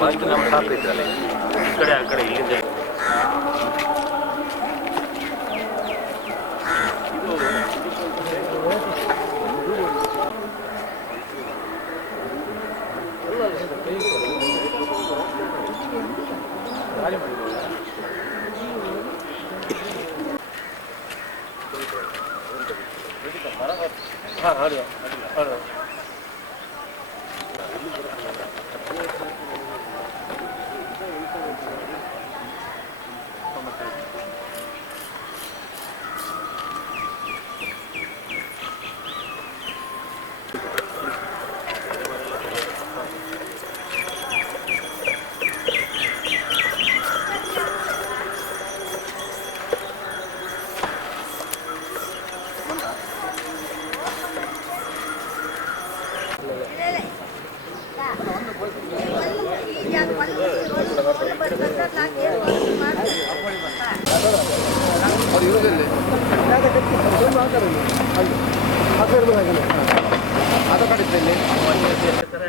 First ನಮ್ಮ shop ಇದ್ರಲ್ಲ ಈ ಕಡೆ ಆ ಕಡೆ ಇಲ್ಲಿಂದ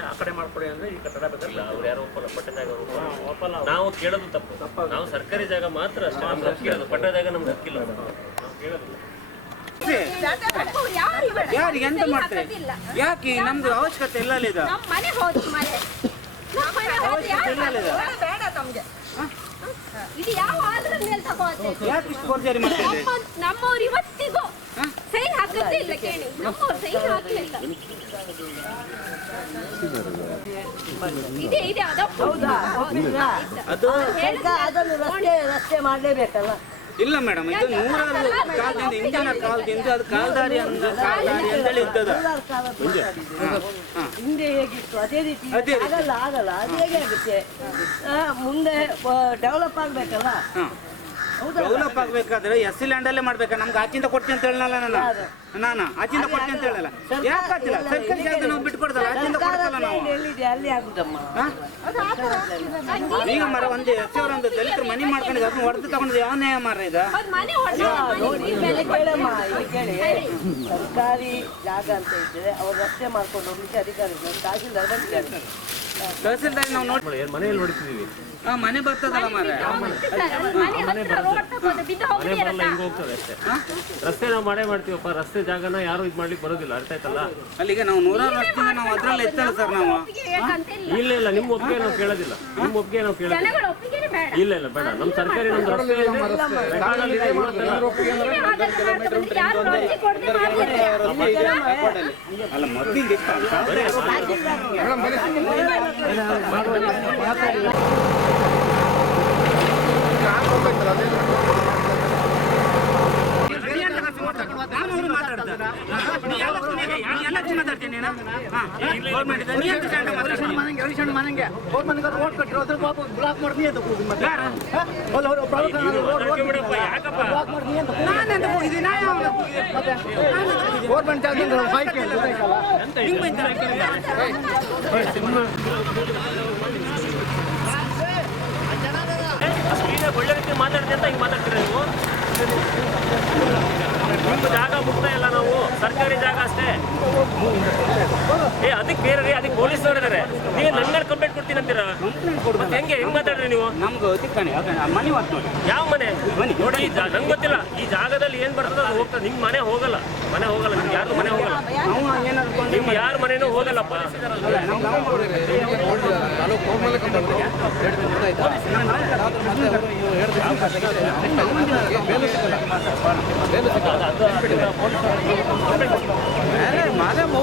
ಆ ಕಡೆ ಮಾಡ್ಕೊಡಿ ಅಂದ್ರೆ ಈ ಕಟ್ಟಡ ಬೇಕಲ್ಲ ಅವ್ರು ಯಾರು ಪಟ್ಟ ಜಾಗ ನಾವು ಕೇಳೋದು ತಪ್ಪು. ನಾವು ಸರ್ಕಾರಿ ಜಾಗ ಮಾತ್ರ ಅಷ್ಟೇ ನಮ್ಗೆ ಹಕ್ಕಿರೋದು, ಪಟ್ಟ ಜಾಗ ನಮ್ಗೆ ಹಕ್ಕಿಲ್ಲ. ನಾವು ಕೇಳೋದಿಲ್ಲ. ಯಾರಿಗೆ ಎಂತ ಮಾಡ್ತಾರೆ? ಯಾಕೆ ನಮ್ದು ಅವಶ್ಯಕತೆ ಇಲ್ಲ ಇದು. ಯಾಕೆ ಇಷ್ಟು ಫೋರ್ಜರಿ ಮಾಡ್ತಾರೆ? ನಮ್ಮವ್ರು ಇವತ್ತಿಗೂ ಸೈನ್ ಹಾಕದೇ ಇಲ್ಲ. ಕೇಳಿ, ನಮ್ಮವ್ರು ಸೈನ್ ಹಾಕಲಿಲ್ಲ. ಇದೆ ಇದೆ ಅದು ಅದನ್ನು ರಸ್ತೆ ಮಾಡಲೇಬೇಕಲ್ಲ. ಇಲ್ಲ ಮೇಡಮ್, ಇದು ನೂರಾರು ಕಾಲದಿಂದ ಇಂಜನ ಕಾಲದಿಂದ ಅದು ಕಾಲ್ದಾರಿ ಅಂತೇಳಿ ಇದ್ದದ. ಹಿಂದೆ ಹೇಗಿತ್ತು ಅದೇ ರೀತಿ ಆಗಲ್ಲ ಆಗಲ್ಲ. ಅದು ಹೇಗೆ ಆಗುತ್ತೆ? ಮುಂದೆ ಡೆವಲಪ್ ಆಗ್ಬೇಕಲ್ಲ. ಡೆವಲಪ್ ಆಗ್ಬೇಕಾದ್ರೆ ಎಸ್ ಸಿ ಲ್ಯಾಂಡ್ ಅಲ್ಲೇ ಮಾಡ್ಬೇಕಾ? ನಮ್ಗೆ ಆಚಿಂದ ಕೊಡ್ತೀನಿ ಅಂತ ಹೇಳಲ್ಲ ನಾನು ಆಚಿಂದ ಕೊಡ್ತೀನಿ ಅಂತ ಹೇಳಲ್ಲ. ಯಾಕೆ ಆಗ್ತಿಲ್ಲ? ಸರ್ಕಾರಿ ಜಾಗ ನಾವು ಬಿಟ್ಕೊಡ್ತಲ್ಲ, ಆಚಿಂದ ಕೊಡ್ತಲ್ಲ ನಾವು. ಅಲ್ಲಿ ಆಗುದಮ್ಮ. ಈಗ ಮರ ಒಂದು ಎಸ್ ಸಿ ಅವರೊಂದು ದಲಿತರು ಮನೆ ಮಾಡ್ಕೊಂಡಿದ್ದು ಅದನ್ನ ಹೊಡೆದು ತಗೊಂಡಿದ್ದು ಯಾವ ನ್ಯಾಯ ಮಾರ ಇದು? ಕೇಳಮ್ಮ, ಇಲ್ಲಿ ಕೇಳಿ. ಸರ್ಕಾರಿ ಜಾಗ ಅಂತ ಇದ್ರೆ ಅವ್ರು ರಸ್ತೆ ಮಾಡ್ಕೊಂಡು ಹೋಗ್ಲಿಕ್ಕೆ ಅಧಿಕಾರಿ ತಹಸೀಲ್ದಾರ್ ಬಂದಿದ್ದಾರೆ. ತಹಸೀಲ್ದಾರ್ ನಾವು ನೋಡಿ ಮನೆಯಲ್ಲಿ ಹೊಡಿತಿದೀವಿ. ಮನೆ ಬರ್ತದಲ್ಲ ಮಾರ, ಮನೆ ಬರಲ್ಲ, ಹಿಂಗ ಹೋಗ್ತದೆ ಅಷ್ಟೇ. ರಸ್ತೆ ನಾವು ಮಾಡೇ ಮಾಡ್ತೀವಪ್ಪ. ರಸ್ತೆ ಜಾಗನ ಯಾರು ಇದು ಮಾಡ್ಲಿಕ್ಕೆ ಬರೋದಿಲ್ಲ, ಅರ್ಥ ಆಯ್ತಲ್ಲ? ಅಲ್ಲಿಗೆ ನಾವು ನೂರಾರು ವರ್ಷದಿಂದ ನಾವು ಅದ್ರಲ್ಲಿ ಎತ್ತಲ್ಲ ಸರ್ ನಾವು. ಇಲ್ಲ ಇಲ್ಲ, ನಿಮ್ಮ ಒಪ್ಪಿಗೆ ನಾವು ಕೇಳೋದಿಲ್ಲ. ನಿಮ್ಮ ಒಪ್ಪಿಗೆ ನಾವು ಕೇಳೋದಿಲ್ಲ. ಇಲ್ಲ ಇಲ್ಲ, ಬೇಡ. ನಮ್ಮ ಸರ್ಕಾರಿ ನಮ್ದು ರಸ್ತೆ ಅಲ್ಲ ಮೊದಲಿಗೆ ಒಳ್ಳೆ ರೀತಿ ಮಾತಾಡ್ತೀವಿ ಅಂತ ಹಿಂಗೆ ಮಾತಾಡ್ತೀರ ನೀವು? ನಿಮ್ಮ ಜಾಗ ಮುಕ್ತಾಯ ಇಲ್ಲ, ನಾವು ಸರ್ಕಾರಿ ಜಾಗ ಅಷ್ಟೇ. ಅದಕ್ಕೆ ಬೇರೆ ರೀ, ಅದಕ್ಕೆ ಪೊಲೀಸ್ನವ್ರು ಇದ್ದಾರೆ. ನೀವು ನನ್ನ ಮೇಲೆ ಕಂಪ್ಲೇಂಟ್ ಕೊಡ್ತೀನಿ ಅಂತೀರಾ? ಹೆಂಗೆ ಮಾತಾಡ್ರಿ ನೀವು? ನಮ್ಗೆ ಮನೆ ಯಾವ ಮನೆ ನೋಡಿ? ನಂಗೆ ಗೊತ್ತಿಲ್ಲ. ಈ ಜಾಗದಲ್ಲಿ ಏನ್ ಬರ್ತದೆ ಅದು ಹೋಗ್ತದೆ. ನಿಮ್ ಮನೆ ಹೋಗಲ್ಲ, ನಿಮ್ಗೆ ಯಾರು ಮನೆ ಹೋಗಲ್ಲ. ನಿಮ್ಗೆ ಯಾರ ಮನೆನೂ ಹೋಗಲ್ಲಪ್ಪ. ಮನೆ